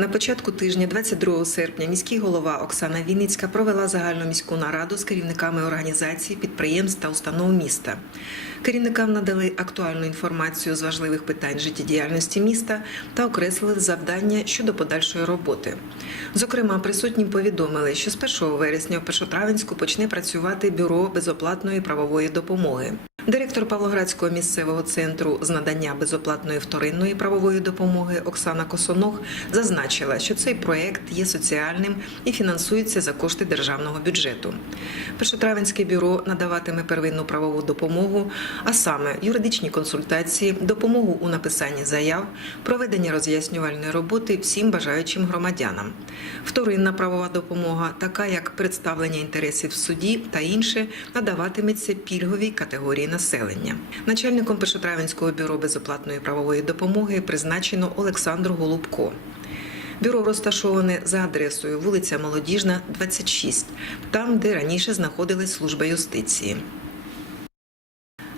На початку тижня, 22 серпня, міський голова Оксана Вінницька провела загальну міську нараду з керівниками організацій, підприємств та установ міста. Керівникам надали актуальну інформацію з важливих питань життєдіяльності міста та окреслили завдання щодо подальшої роботи. Зокрема, присутнім повідомили, що з 1 вересня в Першотравенську почне працювати бюро безоплатної правової допомоги. Директор Павлоградського місцевого центру з надання безоплатної вторинної правової допомоги Оксана Косоног зазначила, що цей проект є соціальним і фінансується за кошти державного бюджету. Першотравенське бюро надаватиме первинну правову допомогу, а саме юридичні консультації, допомогу у написанні заяв, проведення роз'яснювальної роботи всім бажаючим громадянам. Вторинна правова допомога, така як представлення інтересів в суді та інше, надаватиметься пільговій категорії населення. Начальником Першотравенського бюро безоплатної правової допомоги призначено Олександру Голубко. Бюро розташоване за адресою вулиця Молодіжна, 26, там, де раніше знаходилась служба юстиції.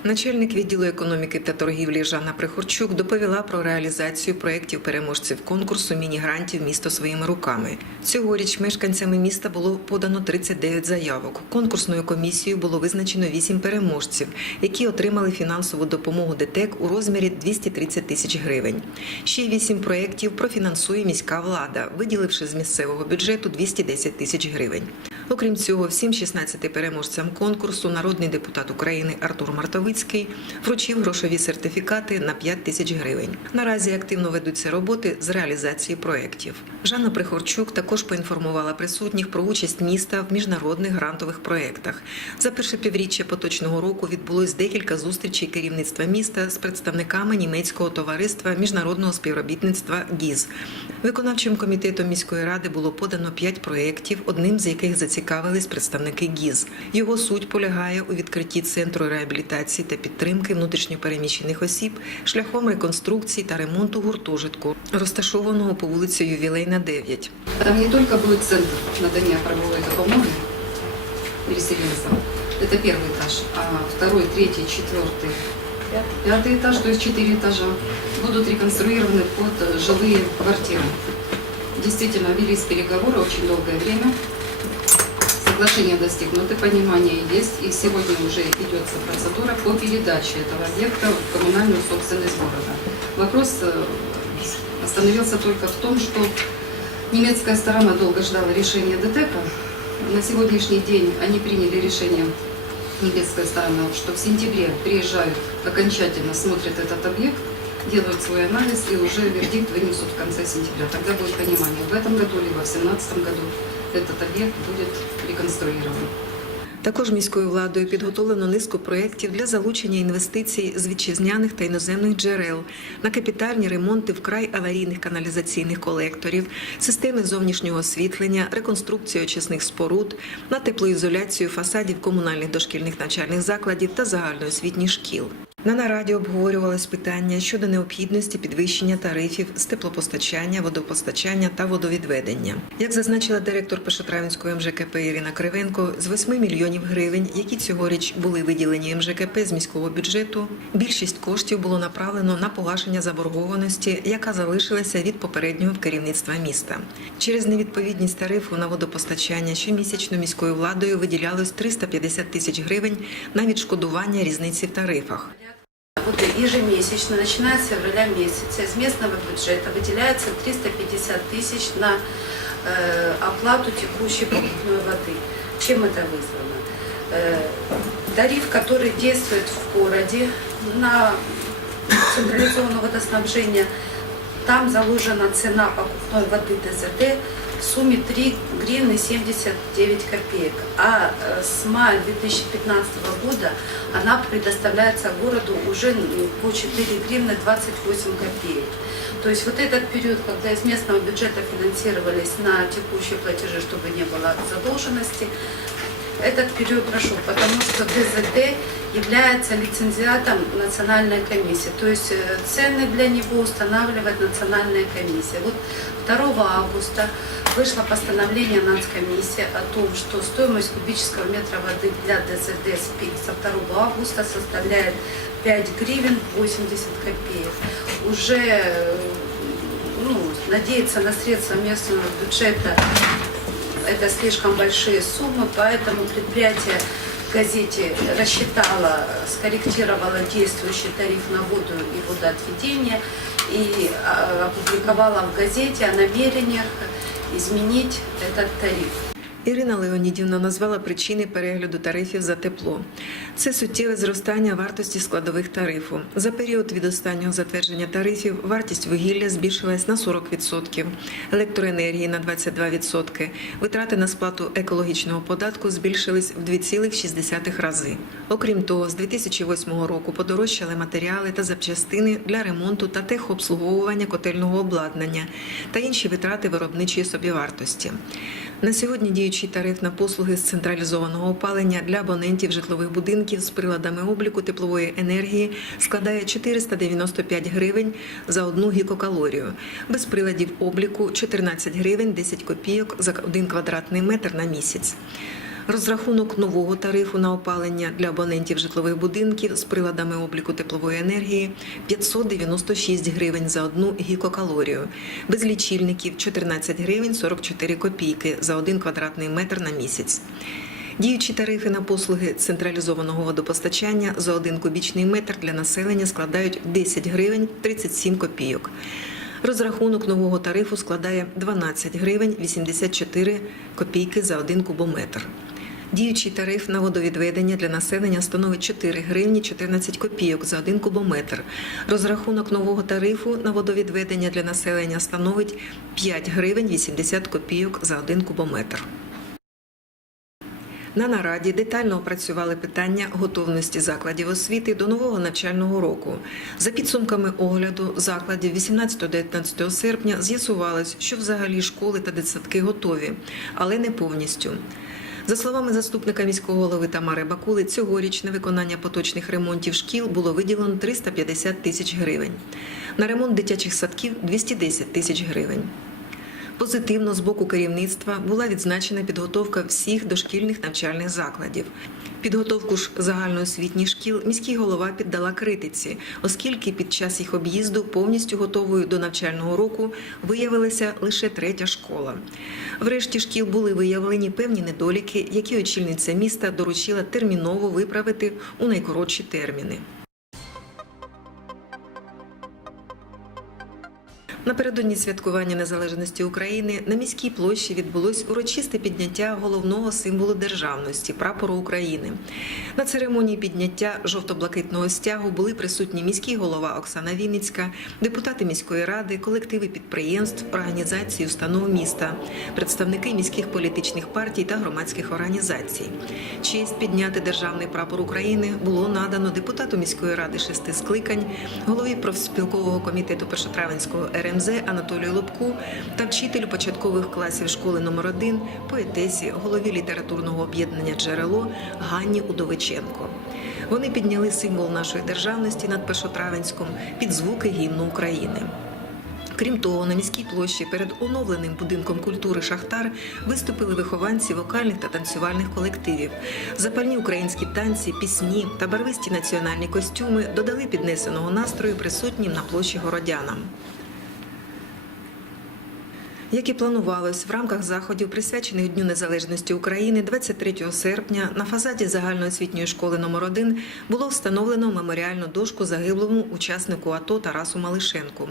Начальник відділу економіки та торгівлі Жанна Прихорчук доповіла про реалізацію проєктів переможців конкурсу міні-грантів місто своїми руками. Цьогоріч мешканцями міста було подано 39 заявок. Конкурсною комісією було визначено 8 переможців, які отримали фінансову допомогу ДТЕК у розмірі 230 тисяч гривень. Ще 8 проєктів профінансує міська влада, виділивши з місцевого бюджету 210 тисяч гривень. Окрім цього, всім 16 переможцям конкурсу народний депутат України Артур Мартовицький вручив грошові сертифікати на 5 тисяч гривень. Наразі активно ведуться роботи з реалізації проєктів. Жанна Прихорчук також поінформувала присутніх про участь міста в міжнародних грантових проєктах. За перше півріччя поточного року відбулось декілька зустрічей керівництва міста з представниками німецького товариства міжнародного співробітництва ГІЗ. Виконавчим комітетом міської ради було подано 5 проєктів, одним з яких зацікавились представники ГІЗ. Його суть полягає у відкритті центру реабілітації та підтримки внутрішньопереміщених осіб шляхом реконструкції та ремонту гуртожитку, розташованого по вулиці Ювілейна 9. Там не только будет центр надания правовой допомоги переселенцам, это первый этаж, а второй, третий, четвертый, пятый этаж, то есть четыре этажа, будут реконструированы под э, жилые квартиры. Действительно, велись переговоры очень долгое время, Соглашение достигнуто, понимание есть, и сегодня уже идется процедура по передаче этого объекта в коммунальную собственность города. Вопрос э, остановился только в том, что немецкая сторона долго ждала решения ДТЭКа. На сегодняшний день они приняли решение, немецкая сторона, что в сентябре приезжают, окончательно смотрят этот объект, делают свой анализ и уже вердикт вынесут в конце сентября. Тогда будет понимание, в этом году либо в 2017 году этот объект будет реконструирован. Також міською владою підготовлено низку проєктів для залучення інвестицій з вітчизняних та іноземних джерел на капітальні ремонти вкрай аварійних каналізаційних колекторів, системи зовнішнього освітлення, реконструкцію очисних споруд, на теплоізоляцію фасадів комунальних дошкільних навчальних закладів та загальноосвітніх шкіл. На нараді обговорювалось питання щодо необхідності підвищення тарифів з теплопостачання, водопостачання та водовідведення. Як зазначила директор Пешотравінської МЖКП Ірина Кривенко, з 8 мільйонів гривень, які цьогоріч були виділені МЖКП з міського бюджету, більшість коштів було направлено на погашення заборгованості, яка залишилася від попереднього керівництва міста. Через невідповідність тарифу на водопостачання щомісячно міською владою виділялось 350 тисяч гривень на відшкодування різниці в тарифах Вот ежемесячно, начиная с февраля месяца, из местного бюджета выделяется 350 тысяч на э, оплату текущей покупной воды. Чем это вызвано? Э, тариф, который действует в городе на централизованное водоснабжение, Там заложена цена покупной воды ДЗД в сумме 3 гривны 79 копеек. А э, с мая 2015 года она предоставляется городу уже по 4 гривны 28 копеек. То есть вот этот период, когда из местного бюджета финансировались на текущие платежи, чтобы не было задолженности, этот период прошел, потому что ДЗД является лицензиатом национальной комиссии. То есть э, цены для него устанавливает национальная комиссия. Вот 2 августа вышло постановление нацкомиссии о том, что стоимость кубического метра воды для ДЗД с пи- со 2 августа составляет 5 гривен 80 копеек. Уже э, ну, надеяться на средства местного бюджета это слишком большие суммы, поэтому предприятие газете рассчитало, скорректировало действующий тариф на воду и водоотведение и а, опубликовало в газете о намерениях изменить этот тариф. Ірина Леонідівна назвала причини перегляду тарифів за тепло. Це суттєве зростання вартості складових тарифу. За період від останнього затвердження тарифів вартість вугілля збільшилась на 40%, електроенергії на 22%, витрати на сплату екологічного податку збільшились в 2,6 рази. Окрім того, з 2008 року подорожчали матеріали та запчастини для ремонту та техобслуговування котельного обладнання та інші витрати виробничої собівартості. На сьогодні діючий тариф на послуги з централізованого опалення для абонентів житлових будинків з приладами обліку теплової енергії складає 495 гривень за одну гікокалорію, без приладів обліку 14 гривень 10 копійок за один квадратний метр на місяць. Розрахунок нового тарифу на опалення для абонентів житлових будинків з приладами обліку теплової енергії 596 гривень за одну гікокалорію, без лічильників 14 гривень 44 копійки за один квадратний метр на місяць. Діючі тарифи на послуги централізованого водопостачання за один кубічний метр для населення складають 10 гривень 37 копійок. Розрахунок нового тарифу складає 12 гривень 84 копійки за один кубометр. Діючий тариф на водовідведення для населення становить 4 гривні 14 копійок за один кубометр. Розрахунок нового тарифу на водовідведення для населення становить 5 гривень 80 копійок за один кубометр. На нараді детально опрацювали питання готовності закладів освіти до нового навчального року. За підсумками огляду закладів 18-19 серпня з'ясувалось, що взагалі школи та дитсадки готові, але не повністю. За словами заступника міського голови Тамари Бакули, цьогоріч на виконання поточних ремонтів шкіл було виділено 350 тисяч гривень. На ремонт дитячих садків 210 тисяч гривень. Позитивно з боку керівництва була відзначена підготовка всіх дошкільних навчальних закладів. Підготовку ж загальноосвітніх шкіл міський голова піддала критиці, оскільки під час їх об'їзду повністю готовою до навчального року виявилася лише третя школа. Врешті шкіл були виявлені певні недоліки, які очільниця міста доручила терміново виправити у найкоротші терміни. Напередодні святкування незалежності України на міській площі відбулось урочисте підняття головного символу державності прапору України. На церемонії підняття жовто-блакитного стягу були присутні міський голова Оксана Вінницька, депутати міської ради, колективи підприємств, організацій, установ міста, представники міських політичних партій та громадських організацій. Честь підняти державний прапор України було надано депутату міської ради шести скликань, голові профспілкового комітету Першотравенського РМЗ Анатолію Лобку та вчителю початкових класів школи номер 1 поетесі, голові літературного об'єднання Джерело Ганні Удовиченко. Вони підняли символ нашої державності над Першотравенськом під звуки гімну України. Крім того, на міській площі перед оновленим будинком культури Шахтар виступили вихованці вокальних та танцювальних колективів. Запальні українські танці, пісні та барвисті національні костюми додали піднесеного настрою присутнім на площі городянам. Як і планувалось, в рамках заходів, присвячених Дню Незалежності України, 23 серпня на фасаді загальноосвітньої школи номер 1 було встановлено меморіальну дошку загиблому учаснику АТО Тарасу Малишенку.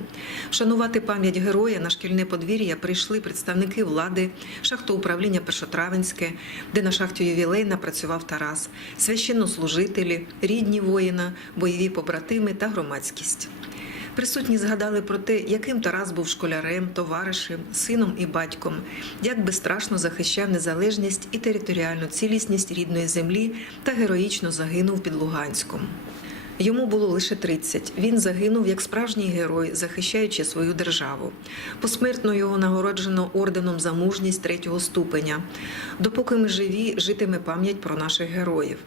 Вшанувати пам'ять героя на шкільне подвір'я прийшли представники влади, шахтоуправління Першотравенське, де на шахті ювілейна працював Тарас, священнослужителі, рідні воїна, бойові побратими та громадськість. Присутні згадали про те, яким Тарас був школярем, товаришем, сином і батьком, як безстрашно захищав незалежність і територіальну цілісність рідної землі та героїчно загинув під Луганськом. Йому було лише 30. Він загинув як справжній герой, захищаючи свою державу. Посмертно його нагороджено орденом за мужність третього ступеня. Допоки ми живі, житиме пам'ять про наших героїв.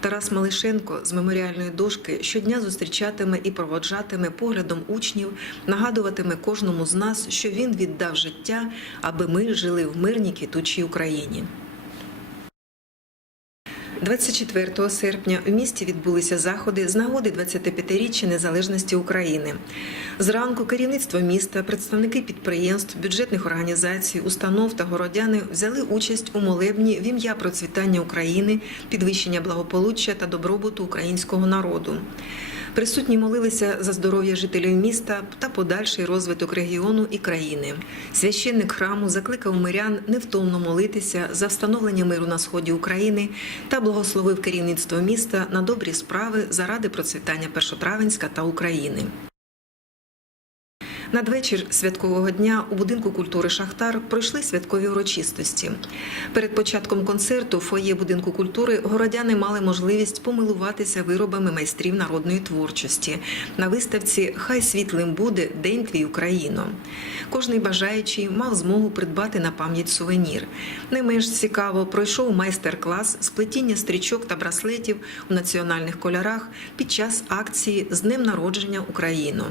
Тарас Малишенко з меморіальної дошки щодня зустрічатиме і проводжатиме поглядом учнів, нагадуватиме кожному з нас, що він віддав життя, аби ми жили в мирній квітучій Україні. 24 серпня в місті відбулися заходи з нагоди 25-річчя незалежності України. Зранку керівництво міста, представники підприємств, бюджетних організацій, установ та городяни взяли участь у молебні в ім'я процвітання України, підвищення благополуччя та добробуту українського народу. Присутні молилися за здоров'я жителів міста та подальший розвиток регіону і країни. Священник храму закликав мирян невтомно молитися за встановлення миру на сході України та благословив керівництво міста на добрі справи заради процвітання Першотравенська та України. Надвечір святкового дня у будинку культури Шахтар пройшли святкові урочистості. Перед початком концерту в фоє будинку культури городяни мали можливість помилуватися виробами майстрів народної творчості на виставці Хай світлим буде День твій Україно. Кожний бажаючий мав змогу придбати на пам'ять сувенір. Не менш цікаво пройшов майстер-клас з плетіння стрічок та браслетів у національних кольорах під час акції з Днем народження Україну.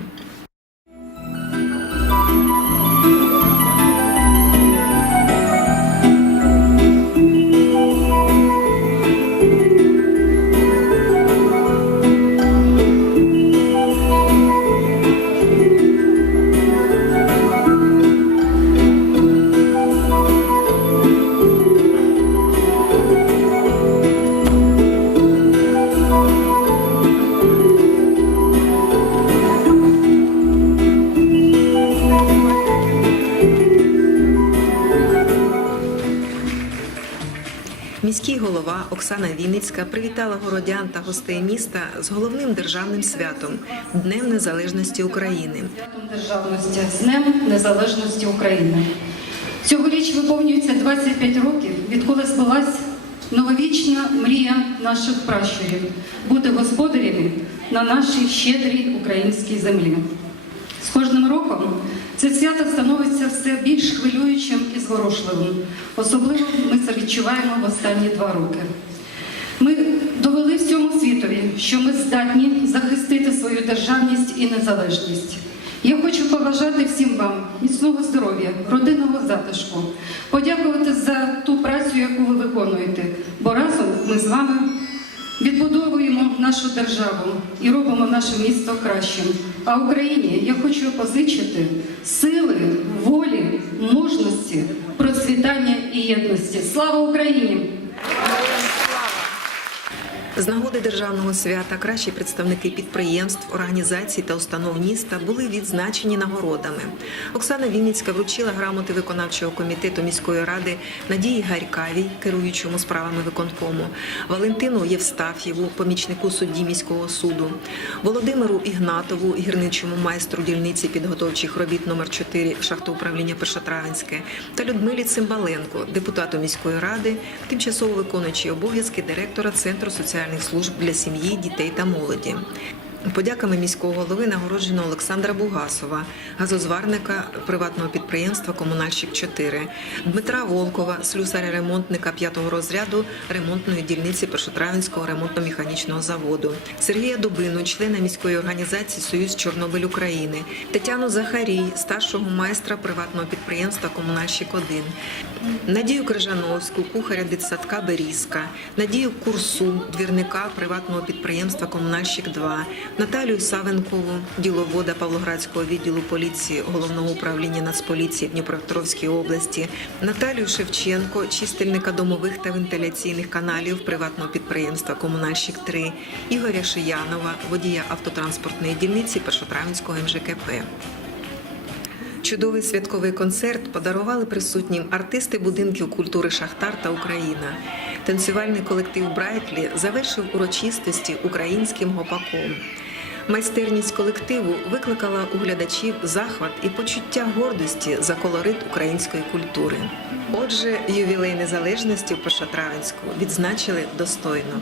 Оксана Вінницька привітала городян та гостей міста з головним державним святом Днем Незалежності України. Державності з Днем Незалежності України. Цьогоріч виповнюється 25 років, відколи збулась нововічна мрія наших пращурів бути господарями на нашій щедрій українській землі. З кожним роком це свято становиться все більш хвилюючим і зворушливим. Особливо ми це відчуваємо в останні два роки. Що ми здатні захистити свою державність і незалежність. Я хочу побажати всім вам міцного здоров'я, родинного затишку, подякувати за ту працю, яку ви виконуєте, бо разом ми з вами відбудовуємо нашу державу і робимо наше місто кращим. А Україні я хочу позичити сили, волі, мужності, процвітання і єдності. Слава Україні! З нагоди державного свята кращі представники підприємств, організацій та установ міста були відзначені нагородами. Оксана Вінницька вручила грамоти виконавчого комітету міської ради Надії Гарькавій, керуючому справами виконкому, Валентину Євстаф'єву, помічнику судді міського суду, Володимиру Ігнатову, гірничому майстру дільниці підготовчих робіт номер 4 шахтоуправління Першотравенське та Людмилі Цимбаленко, депутату міської ради, тимчасово виконуючий обов'язки директора Центру соціальних служб для сім'ї, дітей та молоді. Подяками міського голови нагороджено Олександра Бугасова, газозварника приватного підприємства Комунальщик 4 Дмитра Волкова, слюсаря-ремонтника п'ятого розряду ремонтної дільниці Першотравенського ремонтно-механічного заводу, Сергія Дубину, члена міської організації Союз Чорнобиль України, Тетяну Захарій, старшого майстра приватного підприємства Комунальщик 1 Надію Крижановську, кухаря дитсадка Берізка, Надію Курсу, двірника приватного підприємства Комунальщик 2 Наталію Савенкову, діловода Павлоградського відділу поліції головного управління Нацполіції в Дніпропетровській області, Наталію Шевченко, чистильника домових та вентиляційних каналів приватного підприємства Комунальщик 3 Ігоря Шиянова, водія автотранспортної дільниці Першотравенського МЖКП. Чудовий святковий концерт подарували присутнім артисти будинків культури Шахтар та Україна. Танцювальний колектив Брайтлі завершив урочистості українським гопаком. Майстерність колективу викликала у глядачів захват і почуття гордості за колорит української культури. Отже, ювілей незалежності в Пошатравенську відзначили достойно.